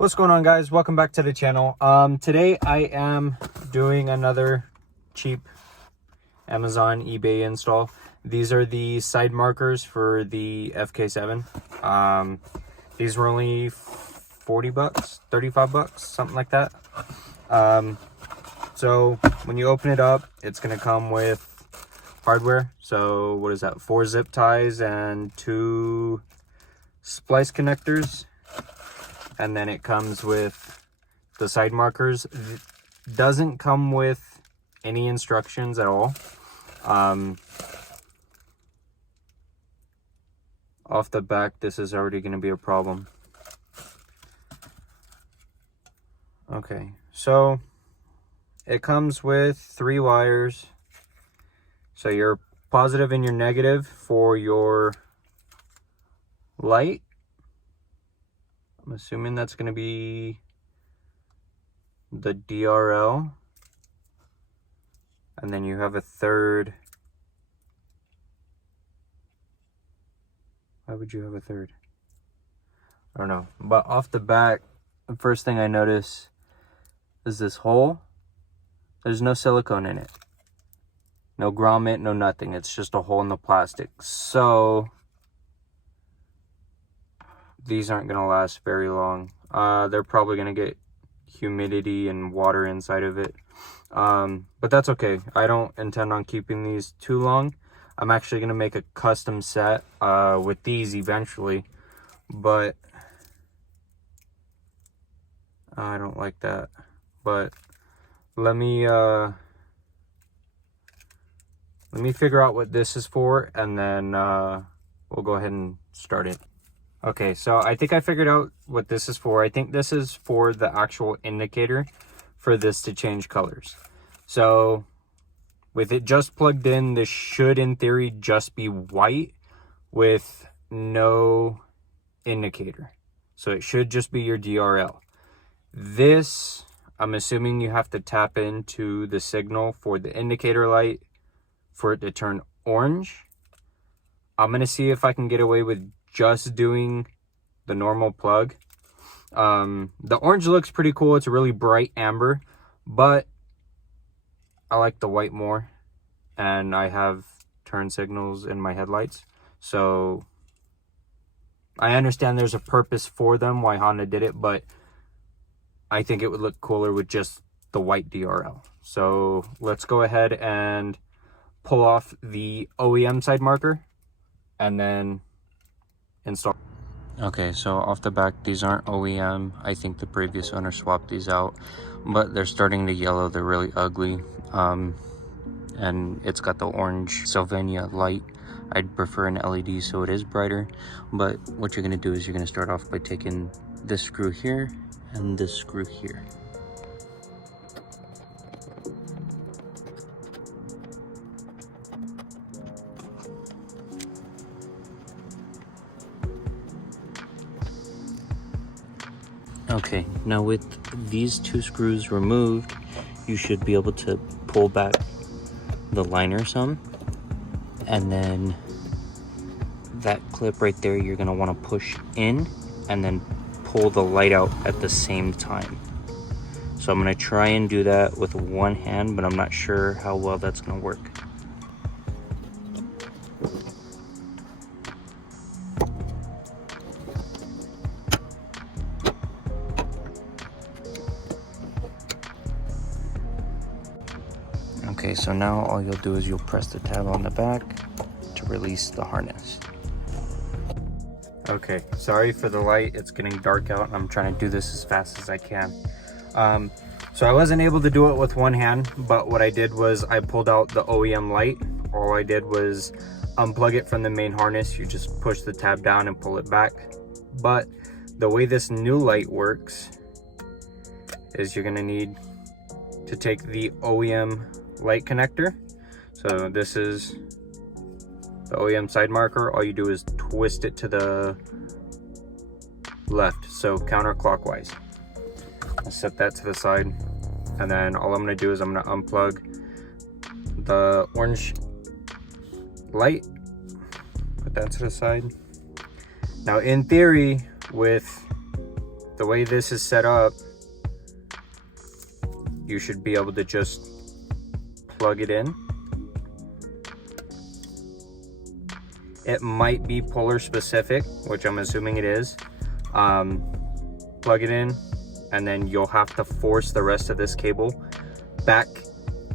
What's going on, guys? Welcome back to the channel. Today I am doing another cheap Amazon eBay install. These are the side markers for the FK7. These were only 40 bucks, 35 bucks, something like that. So when you open it up, it's gonna come with hardware. So what is that? 4 zip ties and 2 splice connectors. And then it comes with the side markers. It doesn't come with any instructions at all. Off the back, this is already going to be a problem. Okay, so it comes with 3 wires. So your positive and your negative for your light. I'm assuming that's going to be the DRL. And then you have a third. Why would you have a third? I don't know. But off the back, the first thing I notice is this hole. There's no silicone in it. No grommet, no nothing. It's just a hole in the plastic. So these aren't going to last very long. They're probably going to get humidity and water inside of it. But that's okay. I don't intend on keeping these too long. I'm actually going to make a custom set with these eventually. But I don't like that. But let me figure out what this is for, and then we'll go ahead and start it. Okay, so I think I figured out what this is for. I think this is for the actual indicator for this to change colors. So with it just plugged in, this should in theory just be white with no indicator. So it should just be your DRL. This, I'm assuming you have to tap into the signal for the indicator light for it to turn orange. I'm going to see if I can get away with just doing the normal plug. The orange looks pretty cool. It's a really bright amber, but I like the white more, and I have turn signals in my headlights, so I understand there's a purpose for them, why Honda did it, but I think it would look cooler with just the white DRL. So let's go ahead and pull off the OEM side marker and then install. Okay, so off the back, these aren't OEM. I think the previous owner swapped these out, but they're starting to yellow. They're really ugly. And it's got the orange Sylvania light. I'd prefer an LED so it is brighter. But what you're gonna do is you're gonna start off by taking this screw here and this screw here. Okay, now with these 2 screws removed, you should be able to pull back the liner some, and then that clip right there you're going to want to push in and then pull the light out at the same time. So I'm going to try and do that with one hand, but I'm not sure how well that's going to work. Okay, so now all you'll do is you'll press the tab on the back to release the harness. Okay, sorry for the light. It's getting dark out and I'm trying to do this as fast as I can. So I wasn't able to do it with one hand, but what I did was I pulled out the OEM light. All I did was unplug it from the main harness. You just push the tab down and pull it back. But the way this new light works is you're gonna need to take the OEM light connector. So this is the OEM side marker. All you do is twist it to the left, so counterclockwise. I'll set that to the side, and then all I'm going to do is I'm going to unplug the orange light, put that to the side. Now in theory, with the way this is set up, you should be able to just plug it in. It might be puller specific, which I'm assuming it is. Plug it in, and then you'll have to force the rest of this cable back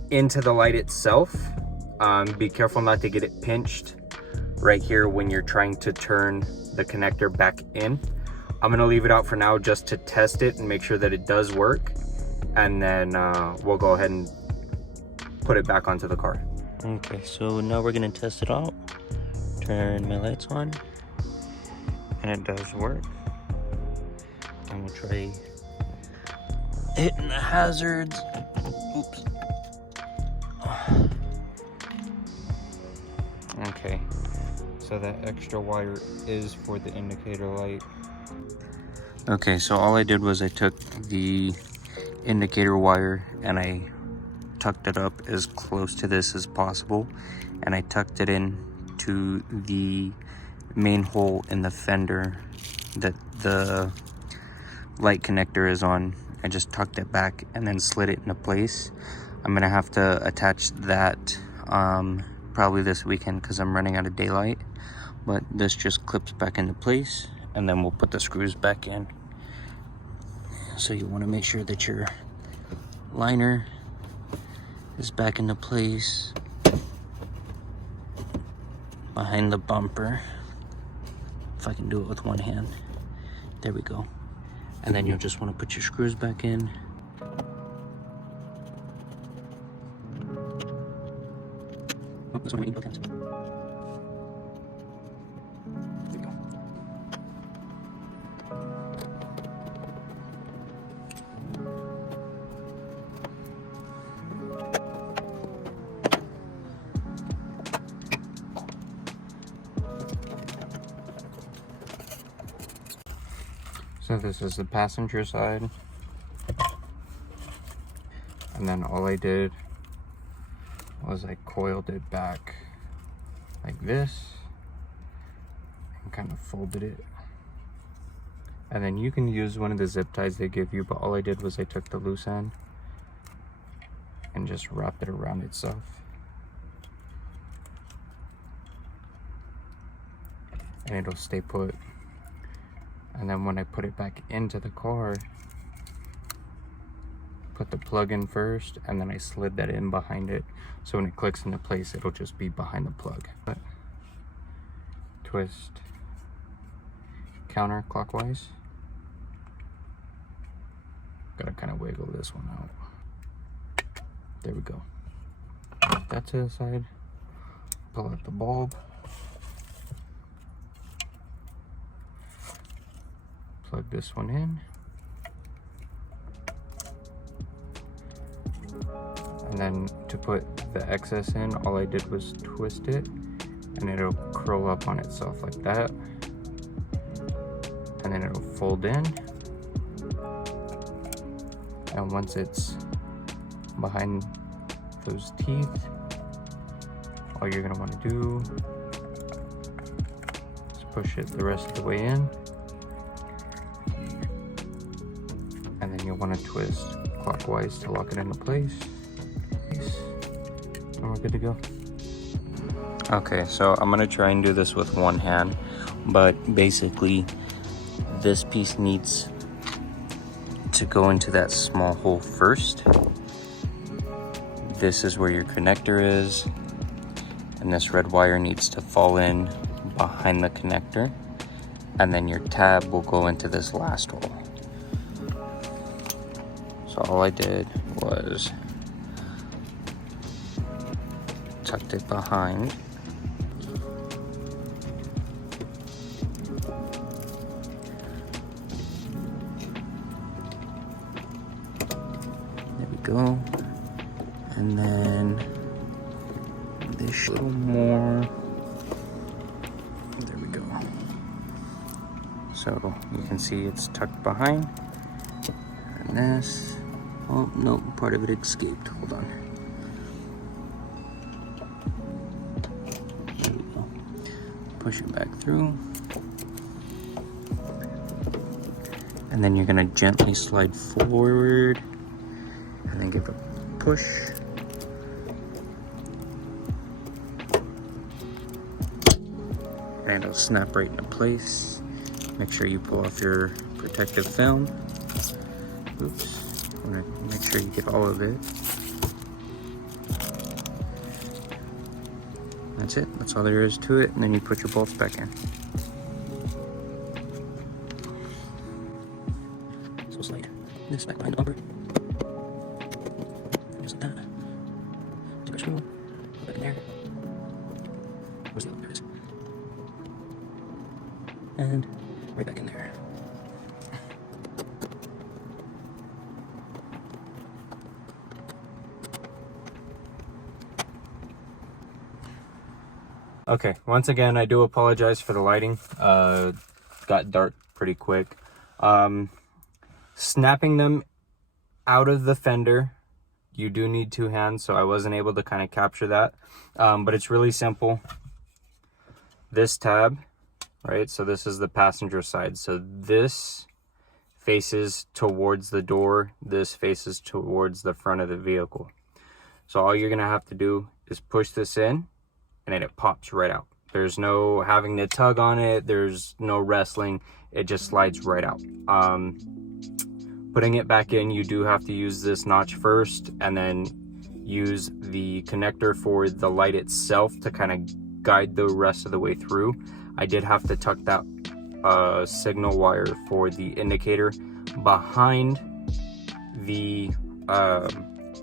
into the light itself. Be careful not to get it pinched right here when you're trying to turn the connector back in. I'm gonna leave it out for now just to test it and make sure that it does work, and then we'll go ahead and put it back onto the car. Okay, so now we're gonna test it out. Turn my lights on, and it does work. I'm gonna try hitting the hazards. Oops. Okay, so that extra wire is for the indicator light. Okay, so all I did was I took the indicator wire and I tucked it up as close to this as possible, and I tucked it in to the main hole in the fender that the light connector is on. I just tucked it back and then slid it into place. I'm gonna have to attach that probably this weekend because I'm running out of daylight, but this just clips back into place, and then we'll put the screws back in. So you want to make sure that your liner is back into place behind the bumper. If I can do it with one hand. There we go. And then you'll just want to put your screws back in. Oh, this one we need both hands. There we go. So this is the passenger side, and then all I did was I coiled it back like this and kind of folded it, and then you can use one of the zip ties they give you, but all I did was I took the loose end and just wrapped it around itself. And it'll stay put. And then when I put it back into the car, put the plug in first, and then I slid that in behind it. So when it clicks into place, it'll just be behind the plug. Twist counterclockwise. Gotta kind of wiggle this one out. There we go. Put that to the side. Pull out the bulb. Plug this one in, and then to put the excess in, all I did was twist it, and it'll curl up on itself like that, and then it'll fold in, and once it's behind those teeth, all you're going to want to do is push it the rest of the way in. And then you'll want to twist clockwise to lock it into place. And we're good to go. Okay, so I'm gonna try and do this with one hand, but basically this piece needs to go into that small hole first. This is where your connector is, and this red wire needs to fall in behind the connector, and then your tab will go into this last hole. So all I did was tucked it behind. There we go. And then this little more. There we go. So you can see it's tucked behind. And this. Oh, no, part of it escaped. Hold on. There we go. Push it back through. and then you're gonna gently slide forward and then give a push. And it'll snap right into place. Make sure you pull off your protective film. Oops, I wanna make sure you get all of it. That's it, that's all there is to it, and then you put your bolts back in. So slide this back behind the bumper. Just like that. Take our screw, put it back in there. Where's the other? There it is. And right back in there. Okay, once again, I do apologize for the lighting. Got dark pretty quick. Snapping them out of the fender, you do need two hands, so I wasn't able to kind of capture that. But it's really simple. This tab, right? So this is the passenger side. So this faces towards the door. This faces towards the front of the vehicle. So all you're gonna have to do is push this in, and then it pops right out. There's no having to tug on it. There's no wrestling. It just slides right out. Putting it back in, you do have to use this notch first and then use the connector for the light itself to kind of guide the rest of the way through. I did have to tuck that signal wire for the indicator behind the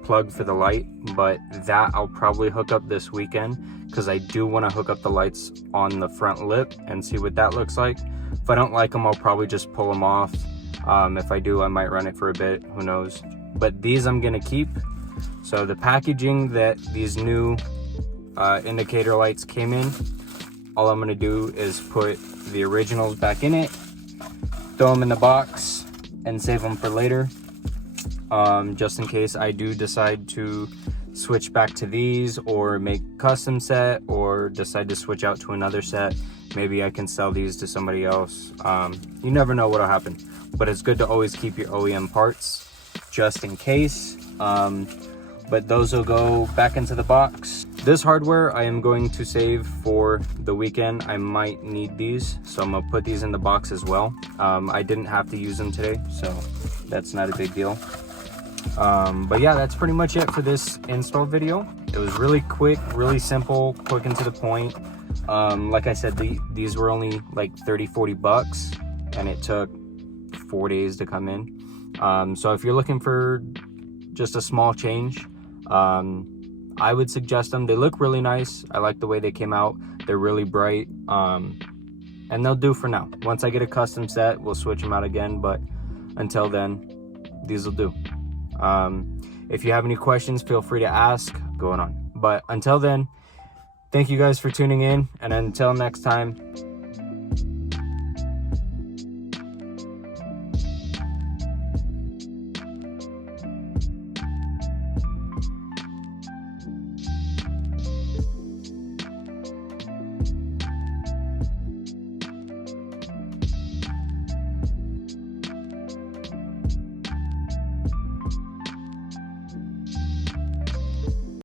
plug for the light, but that I'll probably hook up this weekend because I do want to hook up the lights on the front lip and see what that looks like. If I don't like them, I'll probably just pull them off. If I do, I might run it for a bit, who knows. But these I'm gonna keep. So the packaging that these new indicator lights came in, all I'm gonna do is put the originals back in it, throw them in the box, and save them for later. Just in case I do decide to switch back to these or make custom set or decide to switch out to another set. Maybe I can sell these to somebody else. You never know what'll happen, but it's good to always keep your OEM parts just in case. But those will go back into the box. This hardware I am going to save for the weekend. I might need these, so I'm gonna put these in the box as well. I didn't have to use them today, so that's not a big deal. But yeah, that's pretty much it for this install video. It was really quick, really simple, quick and to the point. Like I said, these were only like 30-40 bucks, and it took 4 days to come in. So if you're looking for just a small change, I would suggest them. They look really nice. I like the way they came out. They're really bright, and they'll do for now. Once I get a custom set, we'll switch them out again, but until then, these will do. If you have any questions, feel free to ask going on. But until then, thank you guys for tuning in, and until next time,